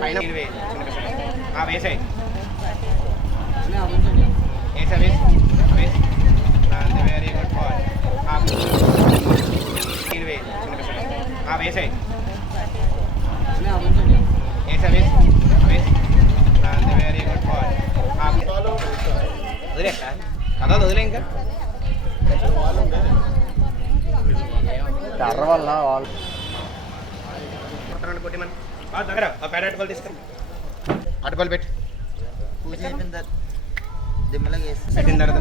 పైన ఇరవై వేసాయి వేసా వేసి వేసి వెరీ గుడ్ బాయ్ ఇరవై వేసాయి వేసా వేసి వేసి వెరీ గుడ్ బాయ్ వదిలేక కథ వదిలే ఇంకా కర్ర వల్ల వాళ్ళు కొట్టండి కొట్టి మన బాగా దగ్గర ఆ పేడ అటుకోలు తీసుకుని అటుకోలు పెట్టి. పూజ అయిపోయిన తర్వాత దిమ్మలకి పెట్టిన తర్వాత.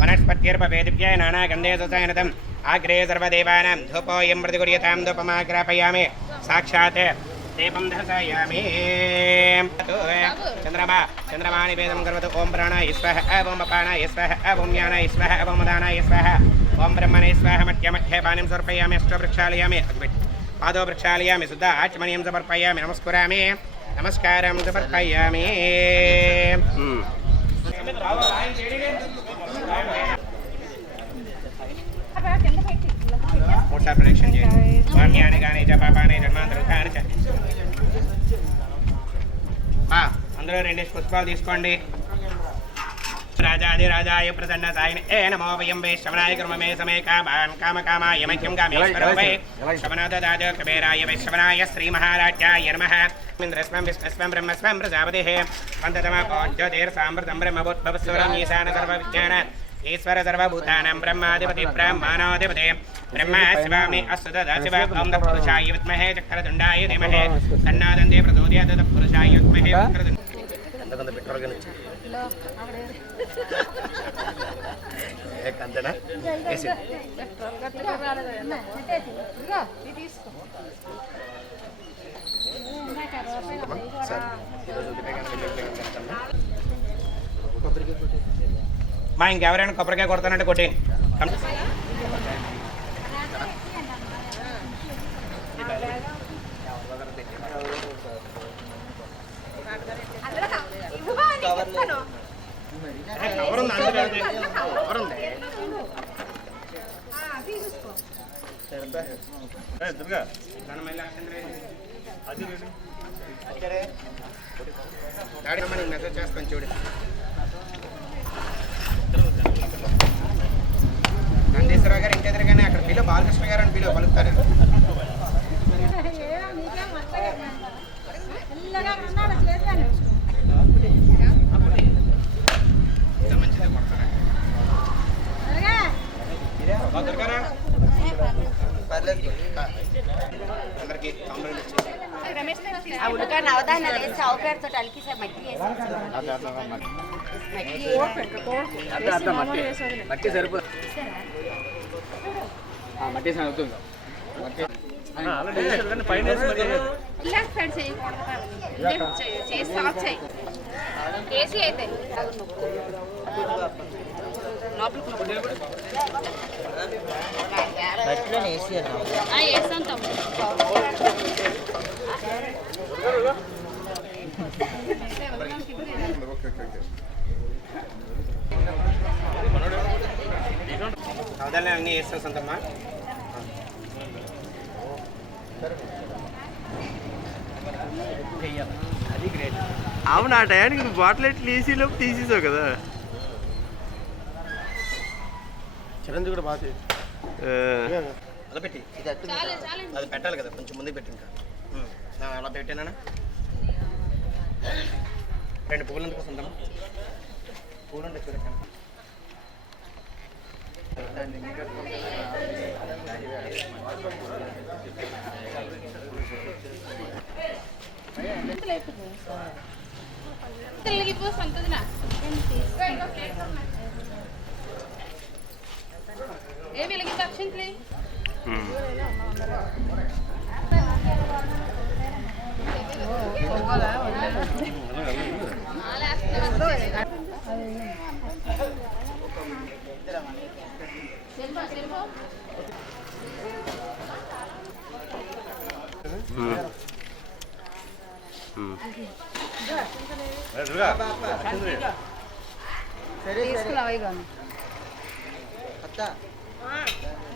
వనస్పత్యర్పవేదిభ్యాయ నానాగంధే సుసాయనతం ఆగ్రే సర్వదేవానాం ధూపోయం ప్రతిగుర్యతాం ధూపమాగ్రాపయామి. సాక్షాత్ దీపం దర్శయామి చంద్రమా చంద్రమా నివేదం కర్వతు ఓం ప్రాణాయ స్వహ ఓం అపానాయ స్వహ ఓం జ్ఞానాయ స్వహ ఓం ఉదానాయ స్వహ ఓం బ్రహ్మణే స్వహ మధ్య మధ్య పానిం సమర్పయామి అష్ట వృక్షాలయామి పాదో వృక్షాలయామి శుద్ధ ఆచమనీయం సమర్పయామి నమస్కరామి నమస్కారం సమర్పయామి కింద పెట్టి మూడు ప్రదక్షిణ చేయండి వాక్యాన్ని కానీ జపాపాన్ని జన్మాంతరం కానీ బా అందరూ రెండేసి పుష్పాలు తీసుకోండి. రాజాది రాజాయ ప్రసన్న సాయిని ఏ నమో వయం వై శ్రవణాయ కర్మమే సమే కామాన్ కామ కామాయ మహ్యం కామేశ్వర వై శ్రవణాద దాజ కబేరాయ వై శ్రవణాయ శ్రీ మహారాజ్యాయ నమః. ఇంద్రస్వం విష్ణుస్వం బ్రహ్మస్వం ప్రజాపతిః. పంతతమ పోజ్యోతిర్ సామృతం బ్రహ్మభూద్భవస్వరం ఈశాన సర్వ విజ్ఞాన ఈశ్వర సర్వభూతానాం బ్రహ్మాధిపతి బ్రహ్మాణోధిపతి బ్రహ్మ శివామి అస్తు తదా ఓం పురుషాయ విద్మహే చక్రతుండాయ ధీమహే. తన్నాదందే ప్రచోదయాత్ తత్పురుషాయ విద్మహే వక్రతుండ ఎంతకంత పెట్రోల్ కానీ అంతేనా వేసి మా ఇంకెవరైనా కొబ్బరికాయ కొడతానంటే కొట్టేయండి. ఎవరుంది? డాడీ మెసేజ్ చేస్తాను చూడు. నందీశ్వరరావు గారు ఇంటి ఎదురుగానే అక్కడ పిలువ బాలకృష్ణ గారు అని పిలువ పలుకుతారు. ఆ ఉడక అవధాన వేసి ఆవు పేరుతో అలికి సార్ మట్టి వేసి మట్టి. మట్టి సరిపోదు మట్టి. సరిపోతుంది చేసి స్టాప్ చేయి. ఏసీ అయితే. వేసి తమ్ముడు అవదాలే అన్నీ సొంతమ్మా. అవును ఆ టయానికి నువ్వు బాటిల్ ఎట్లా తీసి లోపు తీసేసావు కదా. చిరంజీవి కూడా బాగా అది పెట్టాలి కదా కొంచెం ముందుకు పెట్టి ఇంకా. అలా పెట్టానా రెండు పువ్వులు ఎందుకు వస్తుందమ్మా? పూలు ఉండే చూడకండి తిరిగిపో సంతదినా ఏ వెలిగి దక్షిణకి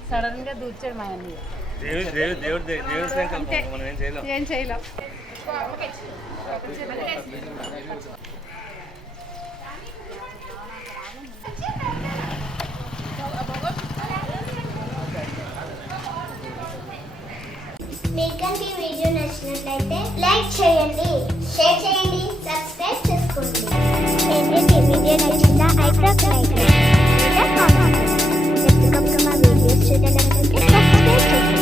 సడన్గా దూర్చాడు మా అన్నయ్య దేవుడు దేవుడు దేవుడు దేవుడి సంకల్పం మనం ఏం చేయలేం. ఏం చేయలేం. కనుక ఈ వీడియో నచ్చినట్లయితే లైక్ చేయండి షేర్ చేయండి సబ్స్క్రైబ్ చేసుకోండి. ఏంటంటే ఈ వీడియో నచ్చిందా? అయితే లైక్ చేయండి. లేదా కామెంట్ ఎప్పటికప్పుడు మా వీడియోస్ చూడాలనుకుంటే